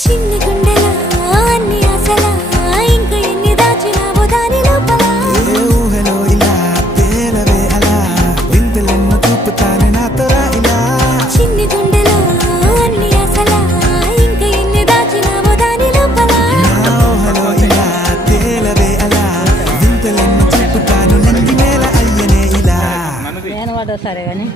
చిన్ని గుండెలా అన్ని ఆశలా ఇంకా ఎన్ని దాచినావో దాని లోపల ఊహలో ఇలా తేలవే అలా వింతలెన్నో చూపుతానే నాతో రా ఇలా చిన్ని గుండెలా అన్ని ఆశలా ఇంకా ఎన్ని దాచినావో దాని లోపల ఊహలో ఇలా తేలవే అలా వింతలెన్నో చూపుతాను నింగి నేల అయ్యనే ఇలా నేను పడ్డా సరే కానీ